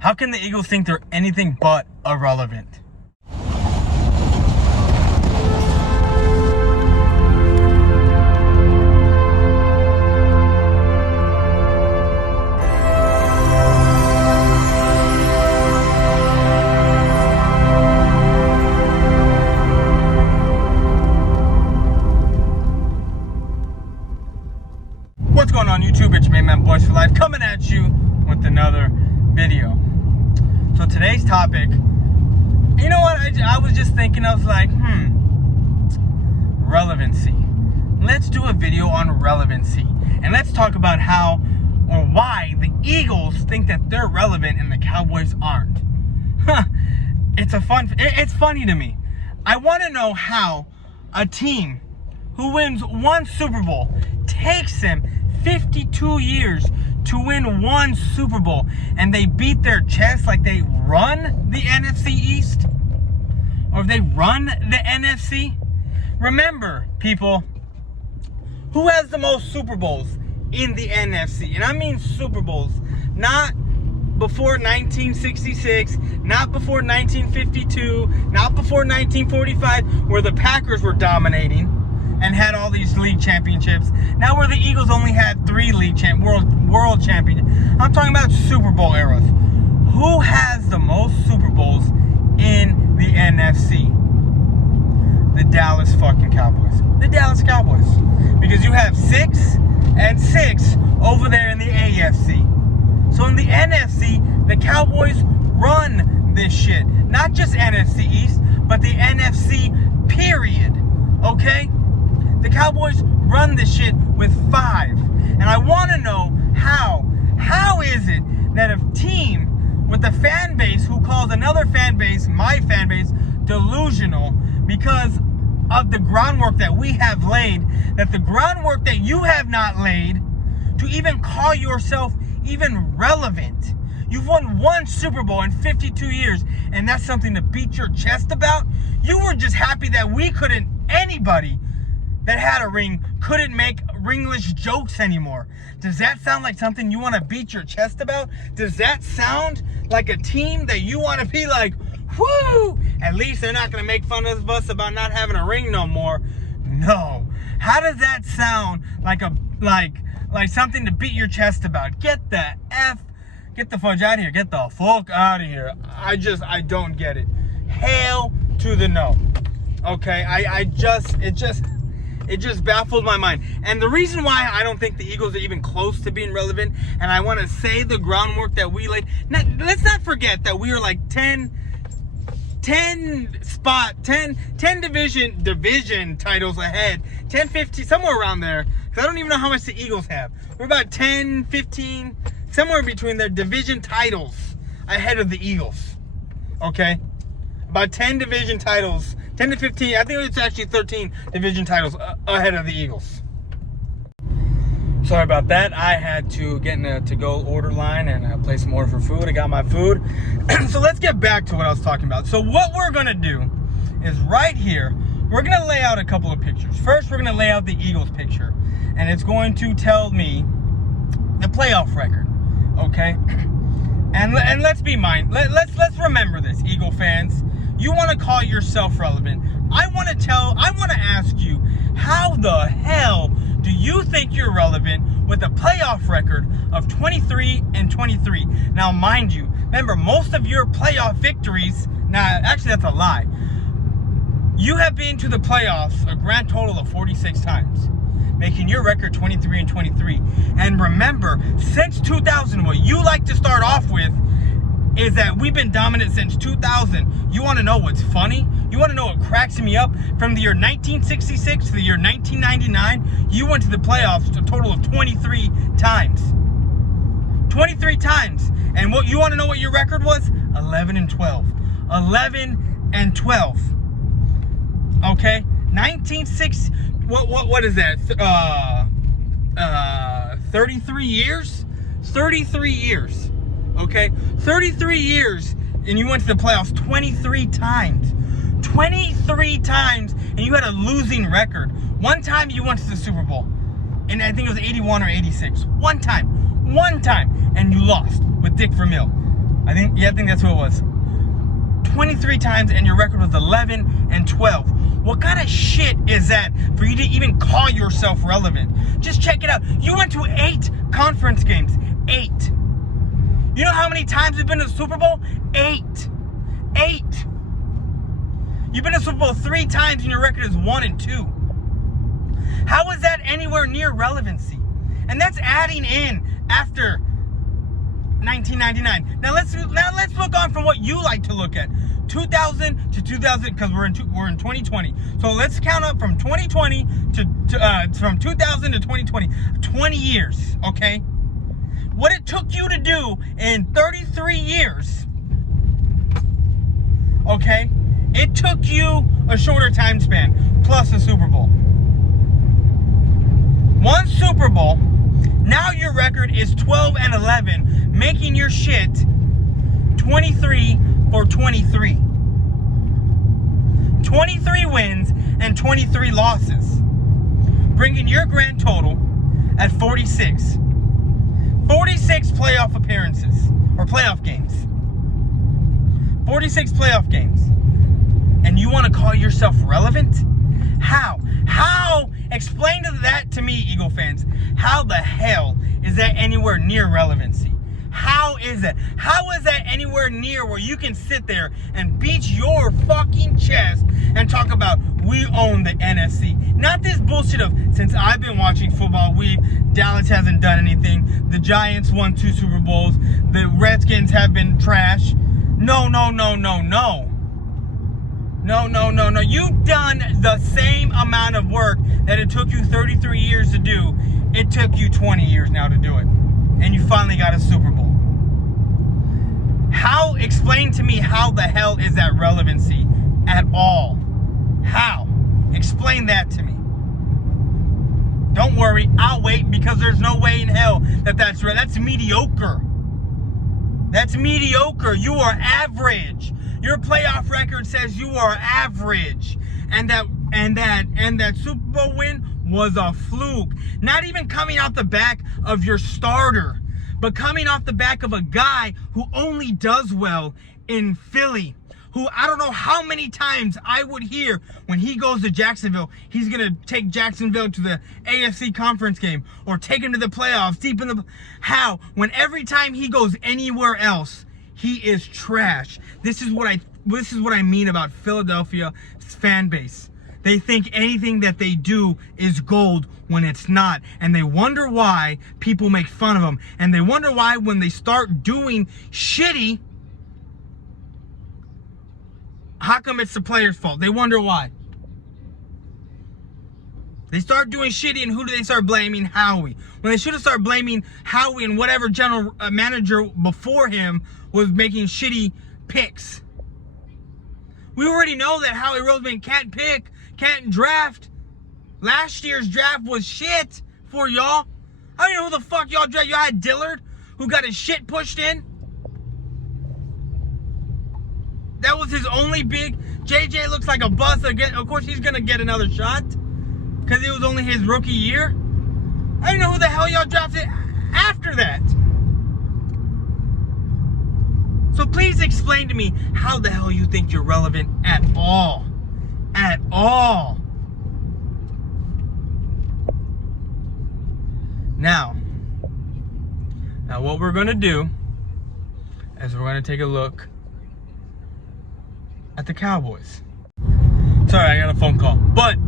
How can the Eagles think they're anything but irrelevant? What's going on YouTube? It's your main man Boys for Life coming at you with another video. So today's topic, you know what, I was just thinking, I was like, relevancy. Let's do a video on relevancy. And let's talk about how or why the Eagles think that they're relevant and the Cowboys aren't. It's funny to me. I want to know how a team who wins one Super Bowl takes them 52 years to win one Super Bowl, and they beat their chest like they run the NFC East, or they run the NFC. Remember, people, who has the most Super Bowls in the NFC? And I mean Super Bowls, not before 1966, not before 1952, not before 1945, where the Packers were dominating and had all these league championships. Now where the Eagles only had 3 league world championships. I'm talking about Super Bowl eras. Who has the most Super Bowls in the NFC? The Dallas fucking Cowboys. The Dallas Cowboys. Because you have 6 and 6 over there in the AFC. So in the NFC, the Cowboys run this shit. Not just NFC East, but the NFC period. Okay? The Cowboys run this shit with 5. And I want to know how. How is it that a team with a fan base who calls another fan base, my fan base, delusional because of the groundwork that we have laid, that the groundwork that you have not laid to even call yourself even relevant? You've won one Super Bowl in 52 years, and that's something to beat your chest about? You were just happy that we couldn't, anybody that had a ring couldn't make ringless jokes anymore. Does that sound like something you want to beat your chest about? Does that sound like a team that you want to be like, whoo, at least they're not going to make fun of us about not having a ring no more? No. How does that sound like something to beat your chest about? Get the fudge out of here. Get the fuck out of here. I don't get it. Hail to the no. Okay, it just baffles my mind. And the reason why I don't think the Eagles are even close to being relevant, and I want to say the groundwork that we laid. Now, let's not forget that we are like 10 division titles ahead. 10, 15, somewhere around there. Because I don't even know how much the Eagles have. We're about 10, 15, somewhere between their division titles ahead of the Eagles. Okay? About 10 division titles. 10 to 15, I think it's actually 13 division titles ahead of the Eagles. Sorry about that. I had to get in a to-go order line and place some order for food. I got my food. So let's get back to what I was talking about. So what we're going to do is right here, we're going to lay out a couple of pictures. First, we're going to lay out the Eagles picture. And it's going to tell me the playoff record. Okay? And let's be let's remember this, Eagle fans. You want to call yourself relevant. I want to ask you, how the hell do you think you're relevant with a playoff record of 23-23? Now, mind you, remember, most of your playoff victories, actually that's a lie. You have been to the playoffs a grand total of 46 times, making your record 23-23. And remember, since 2000, what you like to start off with is that we've been dominant since 2000. You want to know what's funny? You want to know what cracks me up? From the year 1966 to the year 1999, you went to the playoffs a total of 23 times. 23 times. And what you want to know what your record was? 11-12. 11-12. Okay? 1960. What is that? 33 years? 33 years. Okay? 33 years, and you went to the playoffs 23 times. 23 times, and you had a losing record. One time you went to the Super Bowl, and I think it was 81 or 86. One time, and you lost with Dick Vermeil. I think that's who it was. 23 times, and your record was 11-12. What kind of shit is that for you to even call yourself relevant? Just check it out. You went to 8 conference games. 8. You know how many times you've been to the Super Bowl? 8. 8. You've been to the Super Bowl 3 times, and your record is 1-2. How is that anywhere near relevancy? And that's adding in after 1999. Now let's look on from what you like to look at. 2000 to 2000, because we're in 2020. So let's count up from 2020 from 2000 to 2020. 20 years, okay? What it took you to do in 33 years, okay? It took you a shorter time span plus a Super Bowl. 1 Super Bowl. Now your record is 12-11, making your shit 23-23. 23 wins and 23 losses, bringing your grand total at 46. 46 playoff appearances, or playoff games. 46 playoff games. And you want to call yourself relevant? How? Explain that to me, Eagle fans. How the hell is that anywhere near relevancy? How is that? How is that anywhere near where you can sit there and beat your fucking chest and talk about we own the NFC? Not this bullshit of, since I've been watching football, Dallas hasn't done anything. The Giants won 2 Super Bowls. The Redskins have been trash. No. No. You've done the same amount of work that it took you 33 years to do. It took you 20 years now to do it. And you finally got a Super Bowl. Explain to me how the hell is that relevancy at all? How? Explain that to me. Don't worry, I'll wait, because there's no way in hell that's mediocre. That's mediocre. You are average. Your playoff record says you are average. And that Super Bowl win was a fluke. Not even coming out the back of your starter, but coming off the back of a guy who only does well in Philly. Who, I don't know how many times I would hear when he goes to Jacksonville, he's going to take Jacksonville to the AFC conference game or take him to the playoffs deep in the... How? When every time he goes anywhere else, he is trash. This is what I mean about Philadelphia's fan base. They think anything that they do is gold when it's not. And they wonder why people make fun of them. And they wonder why when they start doing shitty, how come it's the player's fault? They wonder why. They start doing shitty, and who do they start blaming? Howie. When they should have started blaming Howie and whatever general manager before him was making shitty picks. We already know that Howie Roseman can't pick, can't draft. Last year's draft was shit for y'all. I don't know who the fuck y'all draft. Y'all had Dillard, who got his shit pushed in. That was his only big... JJ looks like a bust again. Of course, he's going to get another shot, because it was only his rookie year. I don't know who the hell y'all drafted after that. So please explain to me how the hell you think you're relevant at all. At all. Now what we're going to do is we're going to take a look at the Cowboys. Sorry, I got a phone call. But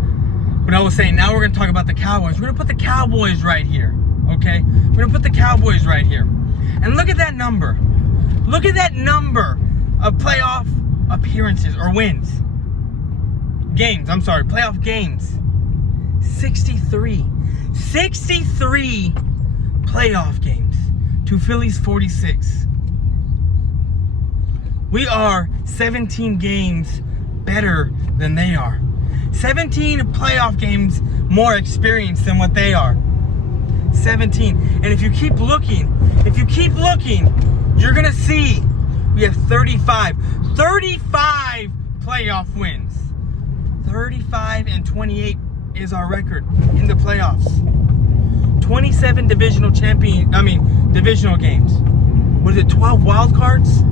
I was saying, now we're going to talk about the Cowboys. We're going to put the Cowboys right here, okay? We're going to put the Cowboys right here. And look at that number. Look at that number of playoff appearances or wins. Playoff games. 63. 63 playoff games to Philly's 46. We are 17 games better than they are. 17 playoff games more experienced than what they are. 17. And if you keep looking, you're gonna see we have 35 playoff wins. 35-28 is our record in the playoffs. 27 divisional games. Was it 12 wild cards?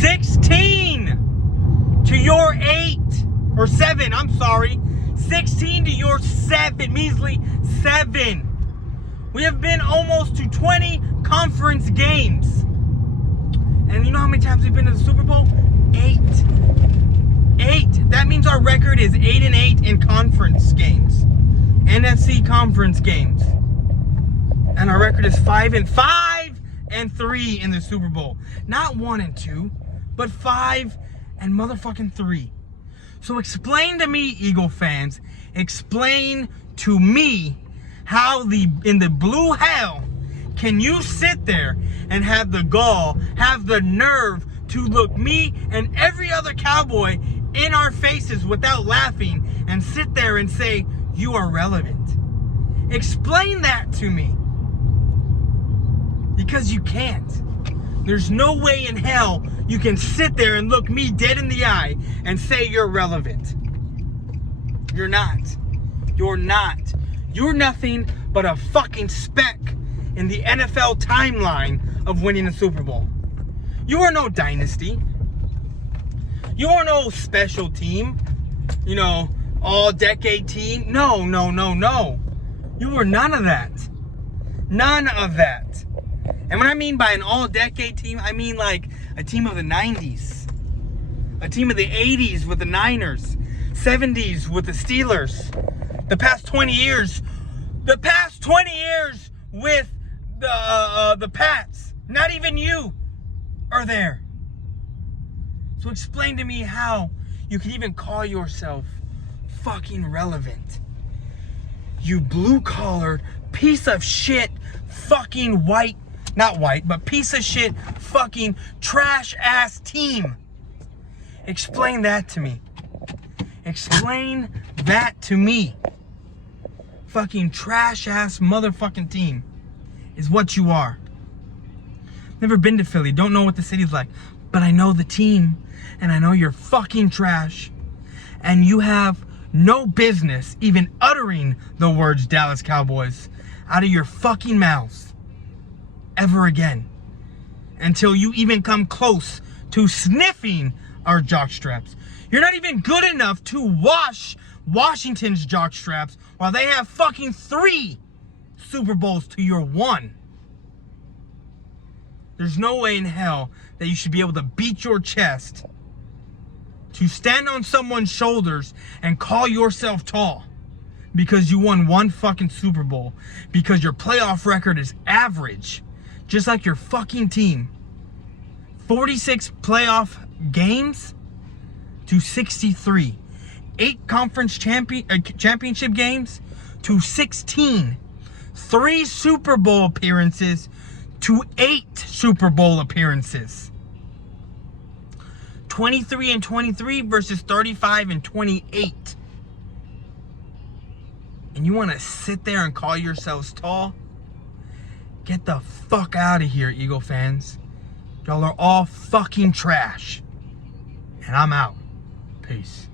16 to your 8 or 7. I'm sorry. 16 to your 7, measly 7. We have been almost to 20 conference games. And you know how many times we've been to the Super Bowl? 8. 8. That means our record is 8-8 in conference games. NFC conference games. And our record is 5-5 and 3 in the Super Bowl. Not 1 and 2, but 5 and motherfucking 3. So explain to me, Eagle fans, explain to me how in the blue hell can you sit there and have the gall, have the nerve to look me and every other Cowboy in our faces without laughing and sit there and say, you are relevant? Explain that to me. Because you can't. There's no way in hell you can sit there and look me dead in the eye and say you're relevant. You're not. You're not. You're nothing but a fucking speck in the NFL timeline of winning a Super Bowl. You are no dynasty. You are no special team. You know, all-decade team. No. You were none of that. None of that. And what I mean by an all-decade team, I mean like a team of the 90s. A team of the 80s with the Niners. 70s with the Steelers. The past 20 years with the Pats. Not even you are there. So explain to me how you can even call yourself fucking relevant. You blue-collar piece of shit fucking piece of shit fucking trash ass team. Explain that to me. Explain that to me. Fucking trash ass motherfucking team is what you are. Never been to Philly, don't know what the city's like, but I know the team and I know you're fucking trash and you have no business even uttering the words Dallas Cowboys out of your fucking mouths ever again until you even come close to sniffing our jockstraps. You're not even good enough to wash Washington's jockstraps while they have fucking 3 Super Bowls to your 1. There's no way in hell that you should be able to beat your chest, to stand on someone's shoulders and call yourself tall because you won 1 fucking Super Bowl, because your playoff record is average, just like your fucking team. 46 playoff games to 63. 8 conference championship games to 16. 3 Super Bowl appearances to 8 Super Bowl appearances. 23-23 versus 35-28. And you want to sit there and call yourselves tall? Get the fuck out of here, Eagle fans. Y'all are all fucking trash. And I'm out. Peace.